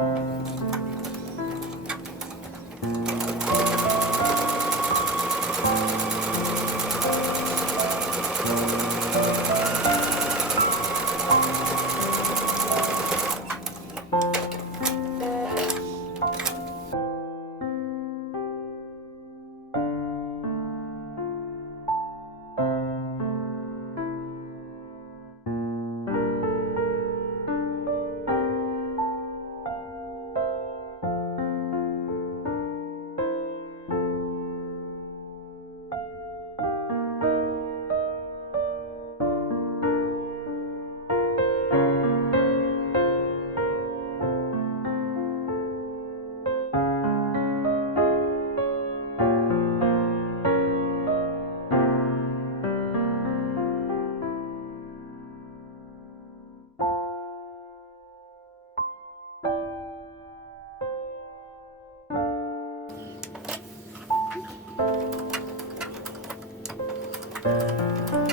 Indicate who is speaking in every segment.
Speaker 1: Thank you. Thank yeah. you.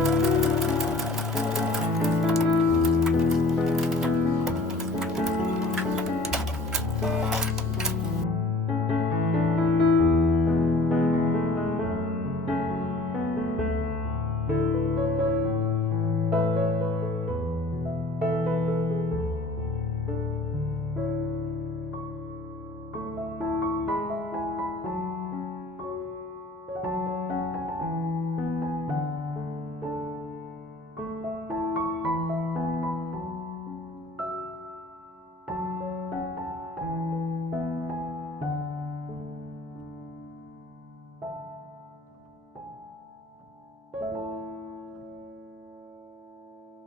Speaker 1: thank you